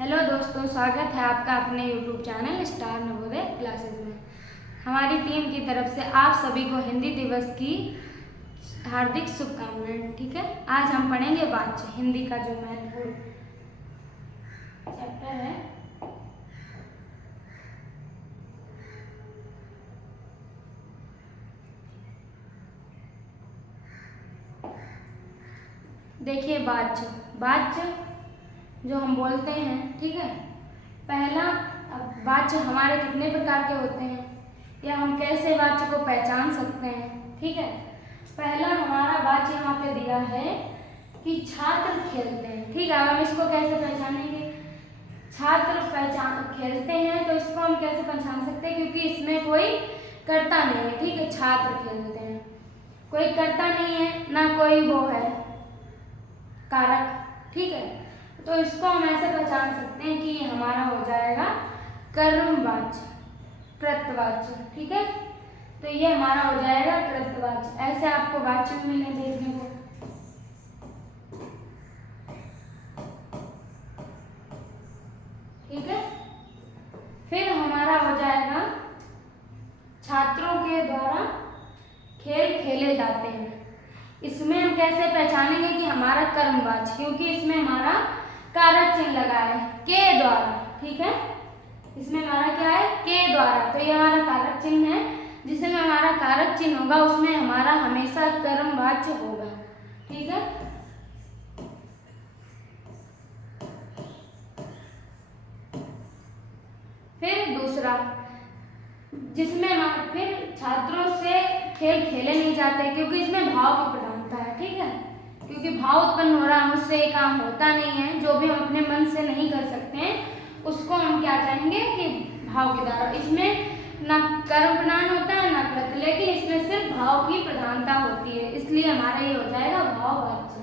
Hello दोस्तों, स्वागत है आपका अपने YouTube channel star Navodaya classes में। हमारी टीम की तरफ से आप सभी को हिंदी दिवस की हार्दिक शुभकामनाएं। ठीक है, आज हम पढ़ेंगे वाच्य, हिंदी का जो महत्वपूर्ण चैप्टर है। देखिए, वाच्य जो हम बोलते हैं, ठीक है। पहला, अब वाच्य हमारे कितने प्रकार के होते हैं या हम कैसे वाच्य को पहचान सकते हैं, ठीक है। पहला हमारा वाच्य यहाँ पे दिया है कि छात्र खेलते हैं, ठीक है। अब हम इसको कैसे पहचानेंगे? छात्र खेलते हैं, तो इसको हम कैसे पहचान सकते हैं? क्योंकि इसमें कोई कर्ता नहीं है, ठीक है। छात्र खेलते हैं, कोई कर्ता नहीं है, ना कोई वो है कारक, ठीक है। तो इसको हम ऐसे पहचान सकते हैं कि ये हमारा हो जाएगा कर्मवाच्य, कृतवाच्य, ठीक है। तो ये हमारा हो जाएगा कृतवाच्य। ऐसे आपको वाच्य भी मिले देखने को, ठीक है। फिर हमारा हो जाएगा छात्रों के द्वारा खेल खेले जाते हैं। इसमें हम कैसे पहचानेंगे कि हमारा कर्मवाच्य, क्योंकि इसमें हमारा कारक चिन्ह लगा है के द्वारा, ठीक है। इसमें हमारा क्या है? के द्वारा। तो ये हमारा कारक चिन्ह है, जिसमें हमारा कारक चिन्ह होगा उसमें हमारा हमेशा कर्मवाच्य होगा, ठीक है। फिर दूसरा, जिसमें फिर छात्रों से खेल खेले नहीं जाते, क्योंकि इसमें भाव की प्रधानता है, ठीक है। क्योंकि भाव उत्पन्न हो रहा है, मुझसे ये काम होता नहीं है, जो भी हम अपने मन से नहीं कर सकते हैं उसको हम क्या कहेंगे कि भाव के द्वारा। इसमें ना कर्म प्रधान होता है ना कृत, लेकिन इसमें सिर्फ भाव की प्रधानता होती है, इसलिए हमारा ये हो जाएगा भाववाच्य।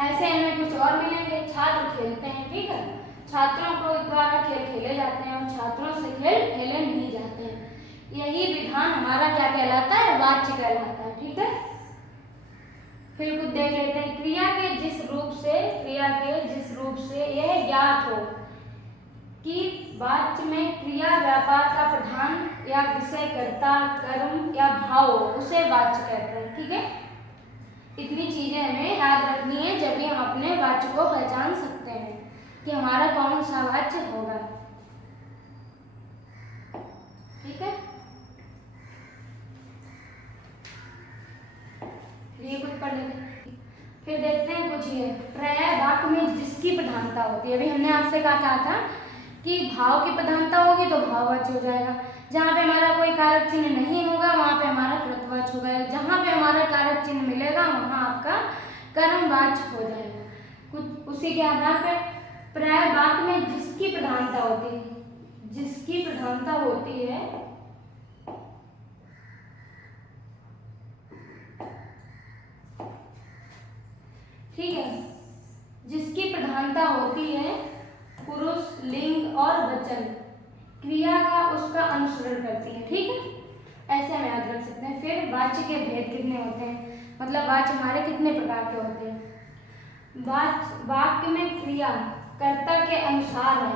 ऐसे हमें कुछ और मिलेंगे। छात्र खेलते हैं, ठीक है। छात्रों को द्वारा खेल खेले जाते हैं और छात्रों से खेल खेले नहीं जाते हैं। यही विधान हमारा क्या कहलाता है? वाच्य कहलाता है, ठीक है। फिर कुछ देख लेते हैं। क्रिया के जिस रूप से यह ज्ञात हो कि वाच्य में क्रिया व्यापार का प्रधान या विषय कर्ता कर्म या भाव हो, उसे वाच्य कहते हैं, ठीक है। इतनी चीजें हमें याद रखनी है, जब भी हम अपने वाच्य को पहचान सकते हैं कि हमारा कौन सा वाच्य होगा, ठीक है। ये कुछ पढ़ लेते हैं। फिर देखते हैं कुछ ये पर्याय वाक्य में जिसकी प्रधानता होती है। अभी हमने आपसे कहा था कि भाव की प्रधानता होगी तो भाववाच्य हो जाएगा। जहाँ पे हमारा कोई कारक चिन्ह नहीं होगा वहाँ पे हमारा कृतवाच्य होगा। जहाँ पे हमारा कारक चिन्ह मिलेगा वहाँ आपका कर्मवाच्य हो जाएगा। कुछ उसी के आधार पे पर्याय वाक्य में जिसकी प्रधानता होती है, जिसकी प्रधानता होती है, ठीक है, जिसकी प्रधानता होती है पुरुष, लिंग और वचन, क्रिया का उसका अनुसरण करती है, ठीक है। ऐसे हम याद रख सकते हैं। फिर वाच्य के भेद कितने होते हैं, मतलब वाच्य हमारे कितने प्रकार के होते हैं। वाक्य में क्रिया कर्ता के अनुसार है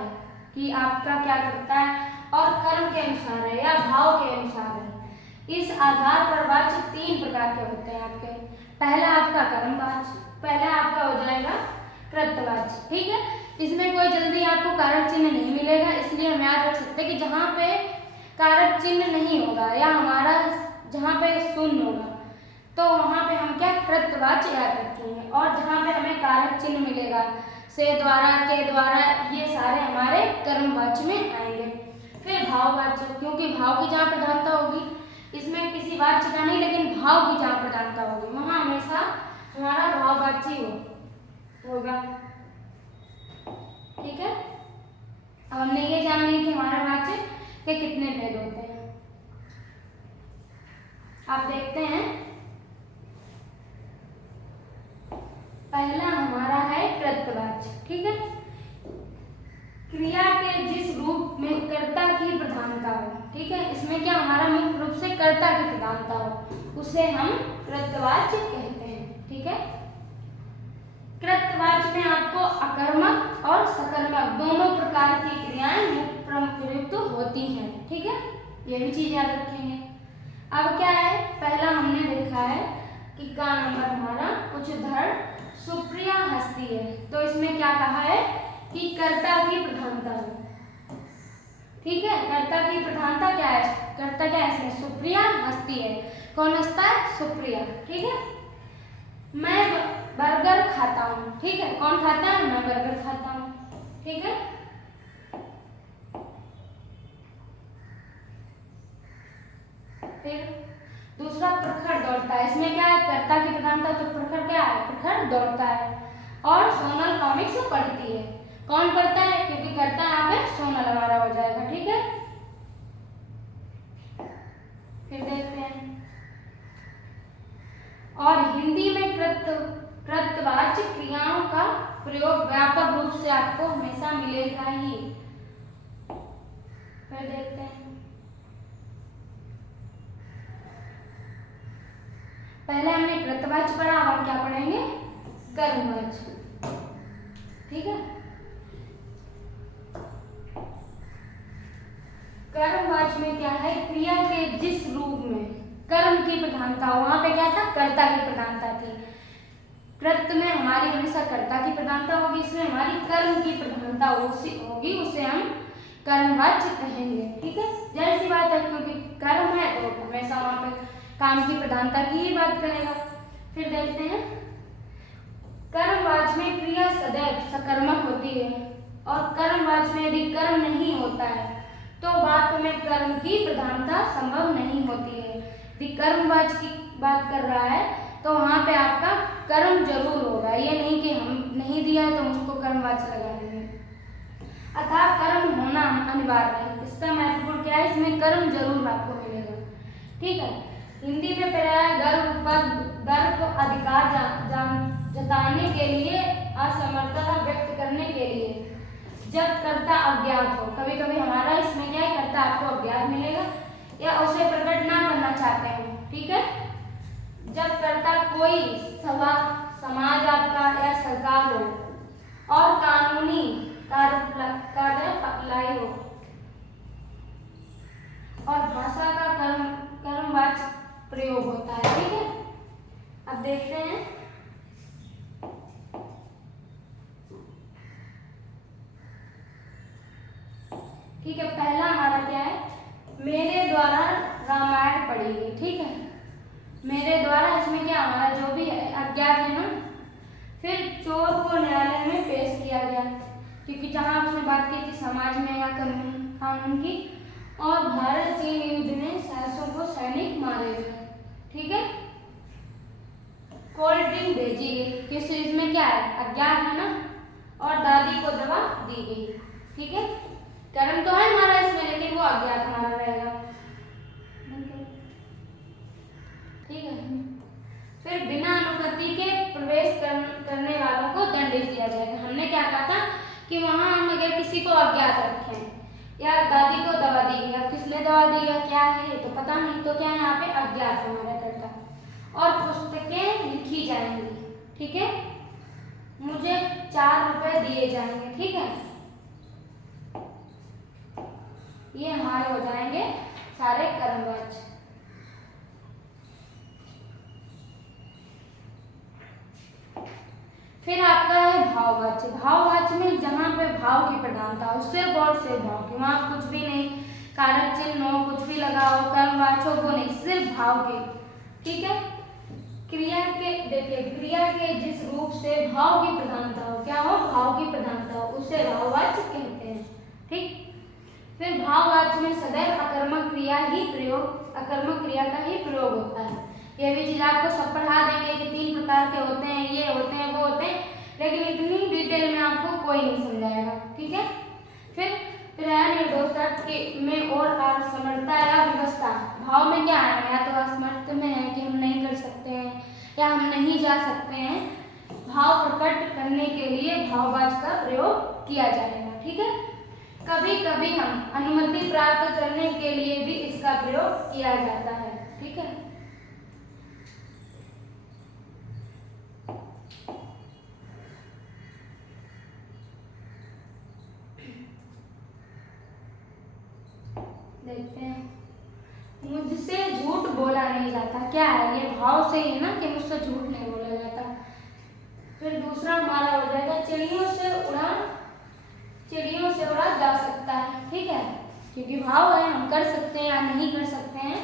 कि आपका क्या करता है, और कर्म के अनुसार है या भाव के अनुसार है। इस आधार पर वाच्य 3 प्रकार के होते हैं आपके। पहला आपका कर्मवाच्य, पहला आपका हो जाएगा कृतवाच्य, ठीक है। इसमें कोई जल्दी आपको कारक चिन्ह नहीं मिलेगा, इसलिए हम याद रख सकते हैं कि जहाँ पे कारक चिन्ह नहीं होगा या हमारा जहाँ पे शून्य होगा तो वहाँ पे हम क्या कृतवाच्य याद रखेंगे, और जहाँ पे हमें कारक चिन्ह मिलेगा से द्वारा, के द्वारा, ये सारे हमारे कर्मवाच्य में आएंगे। फिर भाववाच्य, क्योंकि भाव की जहाँ प्रधानता होगी, इसमें किसी वाच्य का नहीं लेकिन भाव की जहाँ प्रधानता होगी वहाँ हमेशा हमारा भाववाच्य होगा, ठीक है। अब हमने ये जान लिया कि हमारे वाच्य के कितने भेद होते हैं। आप देखते हैं, पहला हमारा है कृतवाच्य, ठीक है। क्रिया के जिस रूप में कर्ता की प्रधानता हो, ठीक है। इसमें क्या हमारा मुख्य रूप से कर्ता की प्रधानता हो, उसे हम कृतवाच्य कहते हैं। ठीक है, कृतवाच्य में आपको अकर्मक और सकर्मक दोनों प्रकार की क्रियाएं प्रयुक्त होती हैं। ठीक है, ये भी चीज याद रखेंगे। अब क्या है, पहला हमने देखा है कि का नंबर हमारा उच्चधर सुप्रिया हस्ती है, तो इसमें क्या कहा है कि कर्ता की प्रधानता है। ठीक है, कर्ता की प्रधानता क्या है, कर्ता क्या है इसमें, सुप्रिया हस्ती है। कौन हंसता है, सुप्रिया। ठीक है, मैं बर्गर खाता हूँ। ठीक है, कौन खाता है, मैं बर्गर खाता हूँ। ठीक है, फिर दूसरा प्रखर दौड़ता है, इसमें क्या है, कर्ता की प्रधानता, तो प्रखर क्या है, प्रखर दौड़ता है। और सोनल कॉमिक्स पढ़ती है। कौन पढ़ता है, क्योंकि कर्ता यहाँ पे सोनल हमारा हो जाएगा। ठीक है, फिर देखते हैं, और हिंदी में कृतवाच्य क्रियाओं का प्रयोग व्यापक रूप से आपको हमेशा मिलेगा ही। फिर देखते हैं, पहले हमने कृतवाच्य पढ़ा, अब क्या पढ़ेंगे, कर्मवाच्य। ठीक है, कर्मवाच्य में क्या है, क्रिया के जिस रूप में कर्म की प्रधानता हो, वहां पे क्या था, कर्ता की प्रधानता थी। कृत में हमारी हमेशा कर्ता की प्रधानता होगी, इसमें हमारी कर्म की प्रधानता होगी, उसे हम कर्मवाच्य कहेंगे। ठीक है, जाहिर सी बात है, क्योंकि कर्म है तो हमेशा वहां पे काम की प्रधानता की ही बात करेगा। फिर देखते हैं, कर्मवाच्य में क्रिया सदैव सकर्मक होती है, और कर्मवाच्य में यदि कर्म नहीं होता है तो वाक्य में कर्म की प्रधानता संभव नहीं होती है। यदि कर्मवाच्य की बात कर रहा है तो वहां पे आपका कर्म जरूर होगा, ये नहीं कि हम नहीं दिया है तो हम उसको कर्मवाच्य लगा देंगे। अतः कर्म होना अनिवार्य है, इसका महत्वपूर्ण क्या है, इसमें कर्म जरूर आपको मिलेगा। ठीक है, हिंदी में पढ़ा है, गर्व अधिकार जताने के लिए, असमर्थता व्यक्त करने के लिए, जब कर्ता अज्ञात हो। कभी कभी हमारा इसमें क्या है, कर्ता आपको अज्ञात मिलेगा या उसे प्रकट ना करना चाहते हैं। ठीक है, जब कर्ता कोई समाज आपका या सरकार हो और कानूनी कार्यप्रणाली हो, और भाषा का कर्मवाच्य प्रयोग होता है। ठीक है, अब देखते हैं, ठीक है, पहला हमारा क्या है, मेरे द्वारा रामायण पढ़ी गई। ठीक है, मेरे द्वारा, इसमें क्या हमारा जो भी है अज्ञात है ना। फिर चोर को न्यायालय में पेश किया गया, क्योंकि जहां उसने बात की थी समाज में या कानून की, और भारत चीन युद्ध में सहसों को सैनिक मारे गए। ठीक है, कोल्ड ड्रिंक भेजी गई, किस इसमें क्या है, अज्ञात है ना, और दादी को दवा दी गई। ठीक है, कर्म तो है हमारा इसमें, लेकिन वो अज्ञात हमारा रहेगा। ठीक है, फिर बिना अनुमति के प्रवेश करने वालों को दंडित किया जाएगा। हमने क्या कहा था कि वहां हम अगर किसी को अज्ञात रखें, या दादी को दवा दी गई, अब किसने दवा दी या क्या है तो पता नहीं, तो क्या यहाँ पे अज्ञात हमारा कर्ता, और पुस्तकें लिखी जाएंगी। ठीक है, मुझे 4 रुपए दिए जाएंगे। ठीक है, ये हमारे हो जाएंगे सारे कर्मवाच्य। फिर आपका है भाववाच्य। भाववाच्य में जहां पे भाव की प्रधानता हो, सिर्फ और सिर्फ भाव की, वहां कुछ भी नहीं, कारक चिन्ह हो, कुछ भी लगाओ, कर्मवाच्यों को नहीं, सिर्फ भाव के। ठीक है, क्रिया के, देखिए क्रिया के जिस रूप से भाव की प्रधानता हो, क्या हो, भाव की प्रधानता हो, उसे भाववाच्य कहते हैं। ठीक, फिर भाववाच्य में सदैव अकर्मक क्रिया का ही प्रयोग होता है। ये भी चीज आपको सब पढ़ा देंगे कि 3 प्रकार के होते हैं, ये होते हैं, वो होते हैं, लेकिन इतनी डिटेल में आपको कोई नहीं समझाएगा। ठीक है, फिर है निर्दोष में और असमर्थता या व्यवस्था। भाव में क्या है, या तो असमर्थ में है कि हम नहीं कर सकते हैं या हम नहीं जा सकते हैं, भाव प्रकट करने के लिए भाववाच्य का प्रयोग किया जाएगा। ठीक है, कभी कभी हम अनुमति प्राप्त करने के लिए भी इसका प्रयोग किया जाता है। ठीक है, जाता। क्या है ये? भाव से ही है ना कि मुझसे झूठ नहीं बोला जाता। फिर दूसरा हमारा हो जाएगा चिड़ियों से उड़ा जा सकता है। ठीक है, क्योंकि भाव है, हम कर सकते हैं या नहीं कर सकते हैं।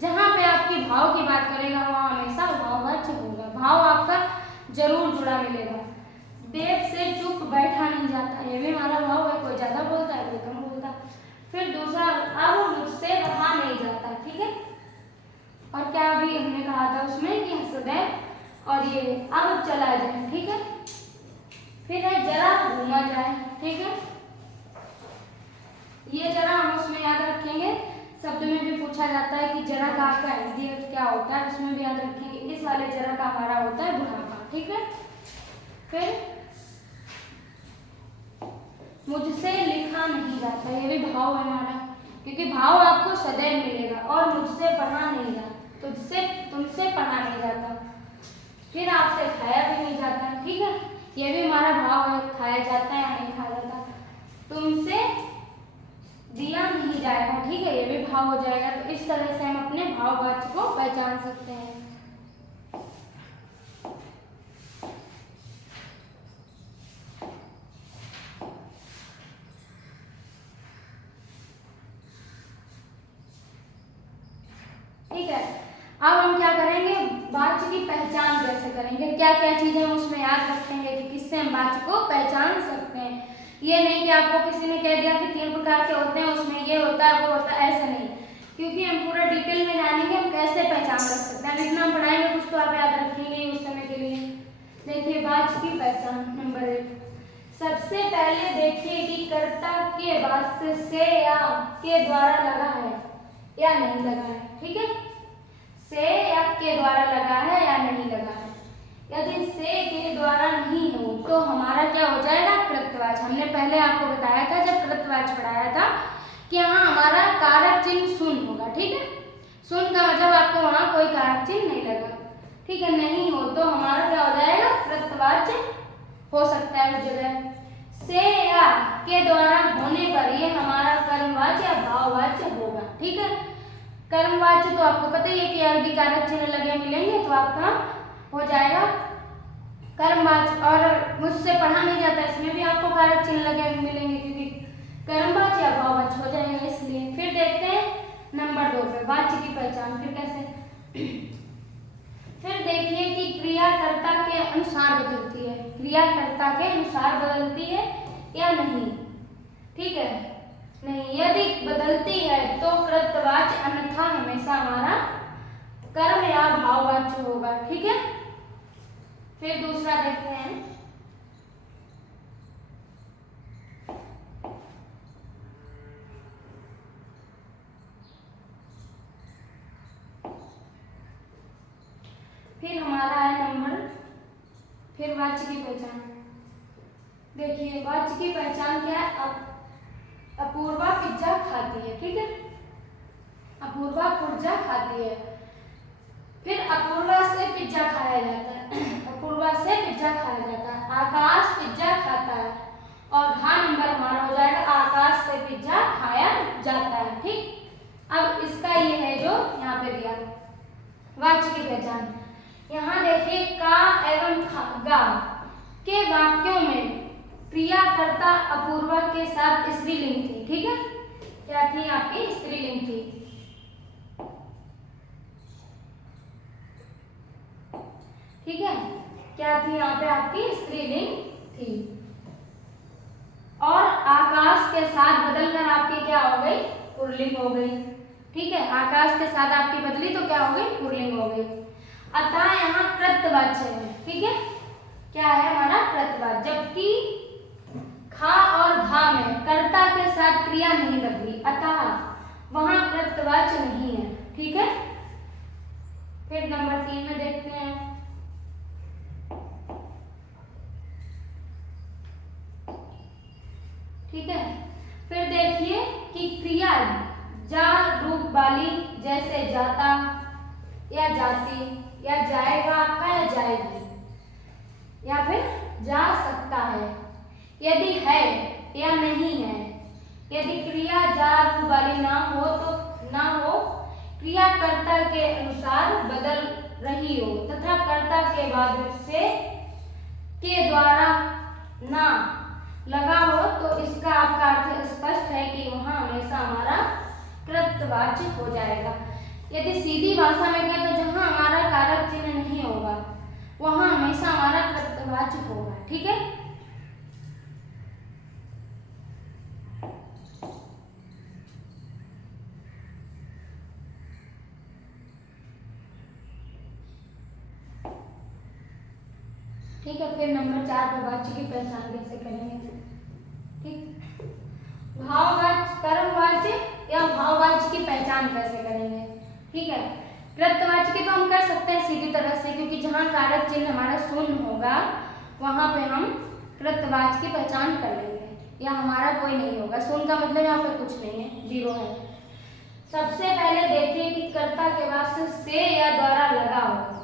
जहाँ पे आपकी भाव की बात करेगा वहाँ हमेशा भाववाच्य होगा, भाव आपका जरूर जुड़ा मिलेगा। देव से चुप बैठा नहीं जाता, ये भी हमारा भाव है, कोई ज्यादा बोलता है कोई कम बोलता है। फिर दूसरा, अब मुझसे रहा नहीं जाता। ठीक है, और क्या अभी हमने कहा था उसमें कि सदैव और ये अब चला जाए। ठीक है, फिर है जरा घूमा जाए। ठीक है, ये जरा हम उसमें याद रखेंगे, शब्द में भी पूछा जाता है कि जरा का आपका हिंदी अर्थ क्या होता है, उसमें भी याद रखेंगे। इस वाले जरा का हमारा होता है बुढ़ापा। ठीक है, फिर मुझसे लिखा नहीं जाता, ये भी भाव है हमारा, क्योंकि भाव आपको सदैव मिलेगा। और मुझसे पढ़ा नहीं जाता, तुमसे पढ़ा नहीं जाता। फिर आपसे खाया भी नहीं जाता। ठीक है, ये भी हमारा भाव है, खाया जाता है या नहीं खाया जाता। तुमसे दिया नहीं जाएगा। ठीक है, ये भी भाव हो जाएगा। तो इस तरह से हम अपने भाववाच्य को पहचान सकते हैं। ठीक है, अब हम क्या करेंगे, वाच्य की पहचान कैसे करेंगे, क्या क्या चीजें हम उसमें याद रखेंगे कि किससे हम वाच्य को पहचान सकते हैं। ये नहीं कि आपको किसी ने कह दिया कि 3 प्रकार के होते हैं, उसमें ये होता है वो होता है, ऐसा नहीं, क्योंकि हम पूरा डिटेल में जानेंगे हम कैसे पहचान कर सकते हैं। जितना हम पढ़ाएंगे कुछ तो आप याद रखेंगे उस समय के लिए। देखिए वाच्य की पहचान नंबर 1, सबसे पहले देखिए कि कर्ता के वाच्य से या के द्वारा लगा है या नहीं लगा है। ठीक है, से या के द्वारा लगा है या नहीं लगा है। यदि से के द्वारा नहीं हो तो हमारा क्या हो जाएगा, कृतवाच्य। हमने पहले आपको बताया था जब कृतवाच्य पढ़ाया था कि यहाँ हमारा कारक चिन्ह शून्य होगा। ठीक है, शून्य का मतलब आपको वहाँ कोई कारक चिन्ह नहीं लगा। ठीक है, नहीं हो तो हमारा क्या हो जाएगा, कृतवाच्य हो सकता है उस जगह। से या के द्वारा होने पर ये हमारा कर्मवाच्य या भाववाच्य होगा। ठीक है, कर्मवाच्य तो आपको पता ही है कि यदि कारक चिन्ह लगे मिलेंगे तो आपका हो जाएगा कर्मवाच्य। और मुझसे पढ़ा नहीं जाता, इसमें भी आपको कारक चिन्ह लगे मिलेंगे क्योंकि कर्मवाच्य या भाववाच्य हो जाएगा इसलिए। फिर देखते हैं नंबर 2 पे वाच्य की पहचान। फिर कैसे, फिर देखिए कि क्रियाकर्ता के अनुसार बदलती है, क्रियाकर्ता के अनुसार बदलती है या नहीं। ठीक है, नहीं, यदि बदलती है तो कृतवाच्य, अन्यथा हमेशा हमारा कर्म या भाववाच्य होगा। ठीक है, फिर दूसरा देखते हैं, फिर हमारा है नंबर, फिर वाच्य की पहचान। देखिए वाच्य की पहचान क्या है, अपूर्वा पिज्जा खाती है। ठीक है, अपूर्वा पिज्जा खाती है। फिर अपूर्वा से पिज्जा खाया जाता है, अपूर्वा से पिज्जा खाया जाता है। आकाश पिज्जा खाता है और घ नंबर हमारा हो जाएगा आकाश से पिज्जा खाया जाता है। ठीक, अब इसका ये है जो यहाँ पे दिया वाच्य की पहचान। यहाँ देखिए का एवं गा के वाक्यों में क्रियाकर्ता अपूर्वा के साथ स्त्रीलिंग थी। ठीक है, क्या थी आपकी, स्त्रीलिंग थी। ठीक है, क्या थी यहाँ पे आपकी स्त्रीलिंग थी। और आकाश के साथ बदलकर आपकी क्या हो गई, पुल्लिंग हो गई। ठीक है, आकाश के साथ आपकी बदली तो क्या हो गई, पुल्लिंग हो गई। अतः यहाँ कृतवाच्य है। ठीक है, क्या है हमारा कृतवाच्य, जबकि खा और घा में कर्ता के साथ क्रिया नहीं बदली, अतः वहां कृतवाच्य नहीं है। ठीक है, फिर नंबर 3 में देखते हैं, ठीक है, फिर देखिए कि क्रिया जा रूप वाली जैसे जाता या जाती या जाएगा आपका या जाएगी या फिर जा सकता है, यदि है या नहीं है, यदि क्रिया जा रूप वाली ना हो क्रियाकर्ता के अनुसार बदल रही हो तथा कर्ता के बाद से के द्वारा ना लगा हो तो इसका आपका अर्थ स्पष्ट है कि वहां हमेशा हमारा कृतवाच्य हो जाएगा। यदि सीधी भाषा में कहें तो जहां हमारा कारक चिन्ह नहीं होगा वहां हमेशा हमारा कृतवाच्य होगा। ठीक है, ठीक है। फिर नंबर 4 पर वाच्य की पहचान कैसे करेंगे। ठीक, भाववाच्य, कर्मवाच्य या भाववाच्य की पहचान कैसे करेंगे। ठीक है, कृतवाच्य की तो हम कर सकते हैं सीधी तरह से, क्योंकि जहां कारक चिन्ह हमारा शून्य होगा वहां पे हम कृतवाच्य की पहचान कर लेंगे या हमारा कोई नहीं होगा। शून्य का मतलब यहाँ पे कुछ नहीं है, जीरो है। सबसे पहले देखिए कि कर्ता के बाद से या द्वारा लगा हो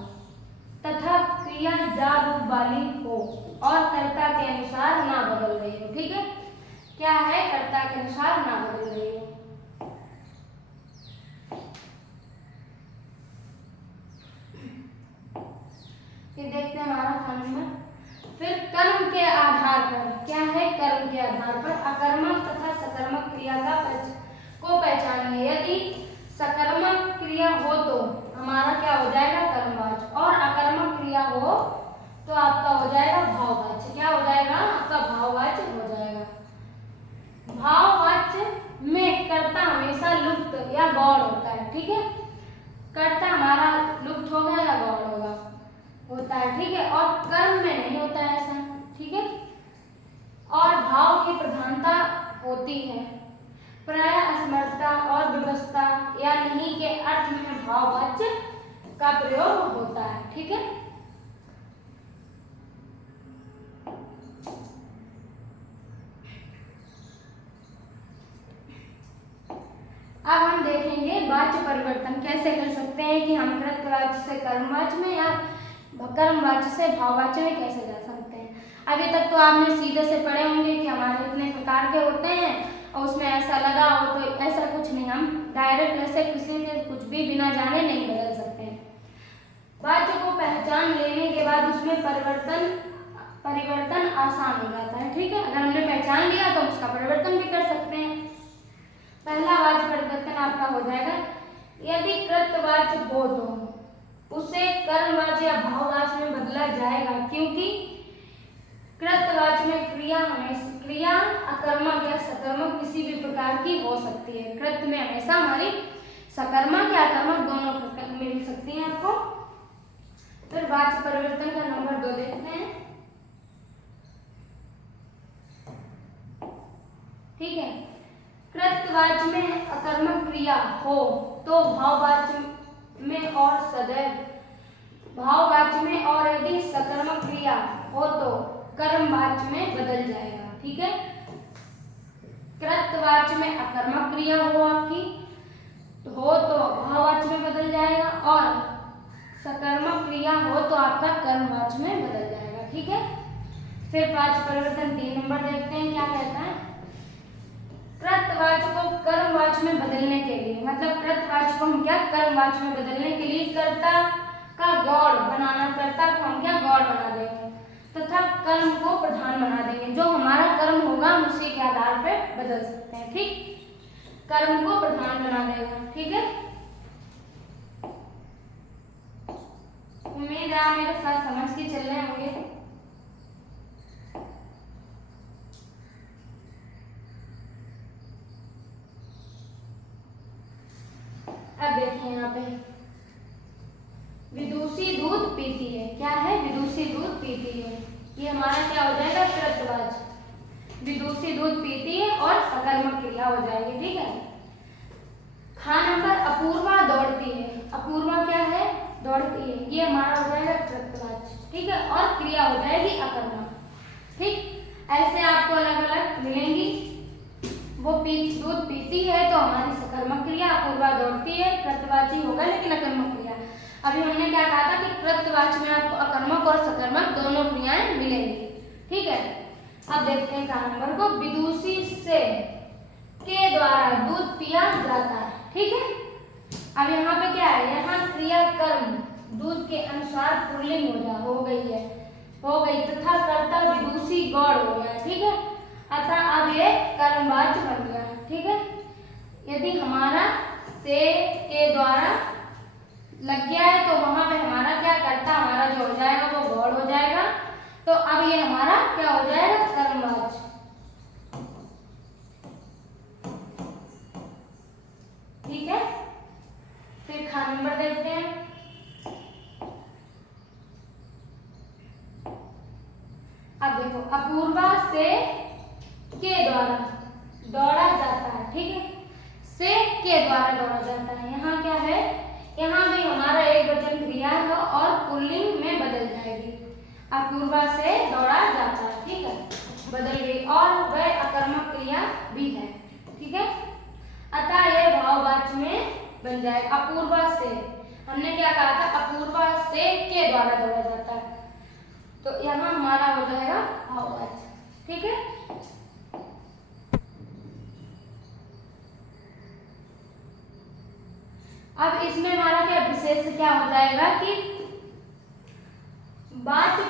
तथा क्रिया जा रूप वाली हो और कर्ता के अनुसार ना बदल रही हो। ठीक है, क्या है, कर्ता के अनुसार ना बदल रही हो। फिर देखते हैं हमारा खाने में। फिर कर्म के आधार पर, क्या है, कर्म के आधार पर अकर्मक तथा सकर्मक क्रिया को पहचानिए। यदि सकर्मक क्रिया हो तो हमारा क्या हो जाएगा, कर्मवाच्य, और अकर्मक क्रिया हो तो आपका हो जाएगा भाववाच्य। क्या हो जाएगा, आपका भाववाच्य हो जाएगा। भाववाच्य में कर्ता हमेशा लुप्त या गौण होता है। ठीक है, कर्ता हमारा लुप्त होगा या गौण होता है। ठीक है, और कर्म में नहीं होता है ऐसा। ठीक है, और भाव की प्रधानता होती है। प्राय असमर्थता और व्यवस्था या नहीं के अर्थ में भाववाच्य का प्रयोग होता है। ठीक है, अब हम देखेंगे वाच्य परिवर्तन कैसे कर सकते हैं कि हम कृतवाच्य से कर्मवाच्य में या कर्मवाच्य से भाववाच्य में कैसे जा सकते हैं। अभी तक तो आपने सीधे से पढ़े होंगे कि हमारे इतने प्रकार के होते हैं और उसमें ऐसा लगा हो, तो ऐसा कुछ नहीं, हम डायरेक्ट ऐसे किसी से कुछ भी बिना जाने नहीं बदल सकते हैं। वाच्य को पहचान लेने के बाद उसमें परिवर्तन आसान हो जाता है। ठीक है, अगर हमने पहचान लिया तो उसका परिवर्तन भी कर सकते हैं। पहला वाच्य परिवर्तन आपका हो जाएगा, यदि कृतवाच्य हो तो उसे कर्मवाच्य या भाववाच्य में बदला जाएगा, क्योंकि कृतवाच्य में क्रिया अकर्मक या सकर्मक किसी भी प्रकार की हो सकती है। कृत में हमेशा हमारी सकर्मक या अकर्मक दोनों मिल सकती हैं आपको। फिर वाच्य परिवर्तन का नंबर 2 देखते हैं। ठीक है, कृतवाच्य में अकर्मक क्रिया हो तो भाववाच्य में और सदैव भाववाच्य में, और यदि सकर्मक क्रिया हो तो कर्मवाच्य में बदल जाएगा। ठीक है, कृतवाच्य में अकर्मक क्रिया हो आपकी हो तो भाववाच्य में बदल जाएगा, और सकर्मक क्रिया हो तो आपका कर्मवाच्य में बदल जाएगा। ठीक है, फिर वाच्य परिवर्तन 3 नंबर देखते हैं, क्या कहता है। कृतवाच्य को कर्मवाच्य में बदलने के लिए, मतलब कृतवाच्य को हम क्या कर्मवाच्य में बदलने के लिए कर्ता का गौण बनाना, कर्ता को हम क्या गौण बना देंगे तथा कर्म को प्रधान बना देंगे। जो हमारा कर्म होगा हम उसी के आधार पर बदल सकते हैं। ठीक, कर्म को प्रधान बना देगा। ठीक है, उम्मीद है आप मेरे साथ समझ के चल रहे होंगे। अब देखिए यहाँ पे विदुषी दूध पीती है। क्या है, विदुषी दूध पीती है, ये हमारा क्या हो जाएगा, कृतवाच्य। विदुषी दूध पीती है और सकर्मक क्रिया हो जाएगी। ठीक है, खा नंबर अपूर्वा दौड़ती है। अपूर्वा क्या है, दौड़ती है, ये हमारा हो जाएगा कृतवाच्य। ठीक है, और क्रिया हो जाएगी अकर्मक। ठीक, ऐसे आपको अलग अलग मिलेंगी। वो दूध पीती है तो हमारी सकर्मक क्रिया, अपूर्वा दौड़ती है कृतवाची होगा लेकिन अकर्मक क्रिया। अभी हमने क्या कहा था कि कृतवाची में आपको अकर्मक और सकर्मक दोनों क्रियाएं मिलेंगी। ठीक है, अब देखते हैं का नंबर को। विदुषी से के द्वारा दूध पिया जाता है। ठीक है, अब यहाँ पे क्या है, यहाँ क्रिया कर्म दूध के अनुसार पुल्लिंग हो गई तथा कर्ता विदुषी गौड़ हो गया। ठीक है, अतः अब ये कर्मवाच्य बन गया। ठीक है, यदि हमारा से के द्वारा लग गया है तो वहां पे हमारा क्या कर्ता हमारा जो हो जाएगा वो गौड़ हो जाएगा। तो अब ये हमारा क्या हो जाएगा, कर्मवाच्य। ठीक है, फिर खा नंबर देखते हैं। अब देखो, अपूर्वा से के द्वारा दौड़ा जाता है। ठीक है, से के द्वारा दौड़ा जाता है। यहाँ क्या है, यहाँ भी हमारा एक वचन क्रिया है और पुल्लिंग में बदल जाएगी। अपूर्वा से दौड़ा जाता है। ठीक है, बदल गई और वह अकर्मक क्रिया भी है। ठीक है, अतः यह भाववाच्य में बन जाएगा। अपूर्वा से हमने क्या कहा था, अपूर्वा से के द्वारा दौड़ा जाता है, तो यहाँ हमारा हो जाएगा भाववाच्य। ठीक है, अब इसमें हमारा क्या विशेष क्या हो जाएगा कि वाच्य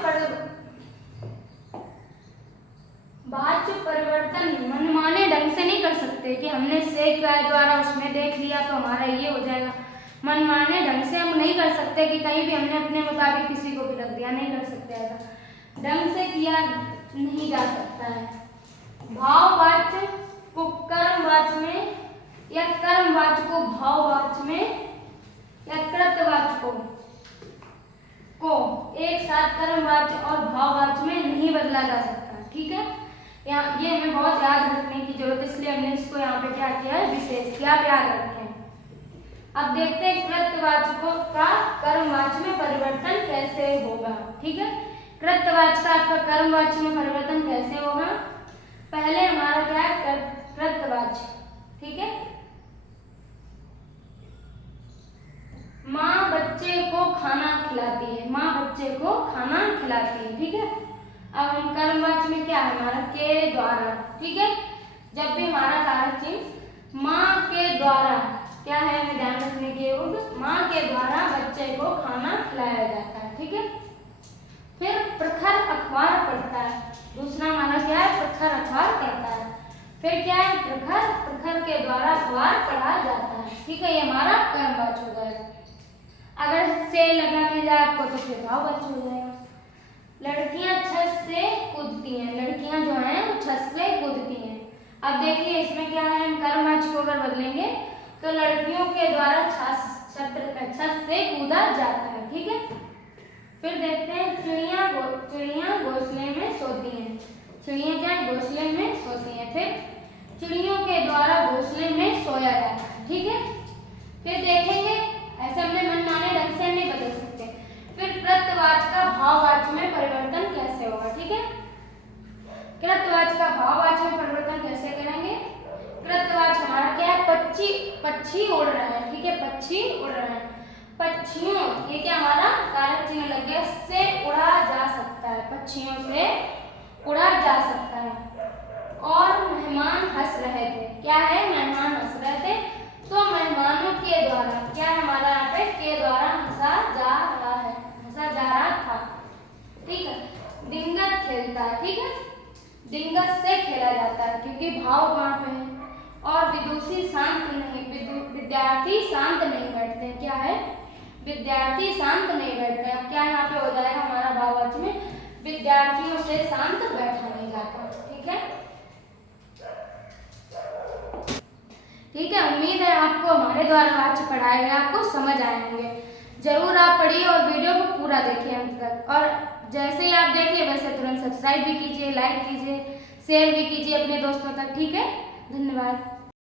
परिवर्तन मनमाने ढंग से नहीं कर सकते कि हमने से के द्वारा उसमें देख लिया तो हमारा ये हो जाएगा। मनमाने ढंग से हम नहीं कर सकते कि कहीं भी हमने अपने मुताबिक किसी को भी रख दिया, नहीं कर सकते। ऐसा ढंग से किया नहीं जा सकता है। भाववाच्य को कर्मवाच्य में या कर्मवाच्य को भाववाच्य में या कृतवाच्य को एक साथ कर्मवाच्य और भाववाच्य में नहीं बदला जा सकता। ठीक है, यहाँ ये हमें बहुत याद रखने की जरूरत है, इसलिए हमने इसको यहाँ पे क्या किया है, विशेष किया, आप याद रखें। अब देखते हैं कृतवाच्य का कर्मवाच्य में परिवर्तन कैसे होगा। ठीक है, कृतवाच्य का आपका कर्मवाच्य में परिवर्तन कैसे होगा। पहले हमारा क्या है, कृतवाच्य। ठीक है, माँ बच्चे को खाना खिलाती है, माँ बच्चे को खाना खिलाती है। ठीक है, अब हम कर्मवाच्य में क्या है हमारा, के द्वारा। ठीक है, जब भी हमारा कारक चिन्ह माँ के द्वारा क्या है, हमें ध्यान रखने की जरूरत, माँ के द्वारा बच्चे को खाना खिलाया जाता है। ठीक है, फिर प्रखर अखबार पढ़ता है, दूसरा हमारा क्या है, प्रखर अखबार पढ़ता है। फिर क्या है, प्रखर के द्वारा अखबार पढ़ा जाता है। ठीक है, ये हमारा कर्मवाच्य हो जाएगा। अगर से लगा मिल जाए आपको तो फिर भाववाच्य हो जाएगा। लड़कियां छत से कूदती हैं, लड़कियां जो हैं वो छत से कूदती हैं। अब देखिए इसमें क्या है, हम कर्मवाच्य को अगर बदलेंगे तो लड़कियों के द्वारा छत से कूदा जाता है। ठीक है, फिर देखते हैं चिड़ियां घोंसले में सोती हैं। चिड़ियां क्या घोंसले में सोती हैं। फिर चिड़ियों के द्वारा घोंसले में सोया जाता है। ठीक है, फिर देखेंगे ऐसे हमने मनमाने ढंग से नहीं बदल सकते। फिर कृतवाच्य का भाववाच्य में परिवर्तन कैसे होगा। ठीक है, कृतवाच्य का भाववाच्य में परिवर्तन कैसे करेंगे। कृतवाच्य हमारा क्या है, पक्षी उड़ रहे हैं। ठीक है, पक्षी उड़ रहे हैं, पक्षियों, ये क्या हमारा कारक चिन्ह लग गया, से उड़ा जा सकता है, पक्षियों से उड़ा जा सकता है। और मेहमान हंस रहे थे, क्या है, मेहमान हंस रहे थे, तो मेहमानों के द्वारा क्या है हमारा यहाँ पे, के द्वारा हंसा जा रहा है, हंसा जा रहा था। ठीक है, डिंगत खेलता है। ठीक है, डिंगत से खेला जाता है क्योंकि भाव वहां पे है। और विदुषी शांत नहीं, विद्यार्थी शांत नहीं बैठते। क्या है, विद्यार्थी शांत नहीं बैठते। अब क्या यहाँ पे हो जाएगा हमारा भाववाच्य में, विद्यार्थियों से शांत बैठा नहीं जाता। ठीक है, ठीक है, उम्मीद है आपको हमारे द्वारा वाच्य पढ़ाए गए आपको समझ आए होंगे। जरूर आप पढ़िए और वीडियो को पूरा देखिए अंत तक। और जैसे ही आप देखिए वैसे तुरंत सब्सक्राइब भी कीजिए, लाइक कीजिए, शेयर भी कीजिए अपने दोस्तों तक। ठीक है, धन्यवाद।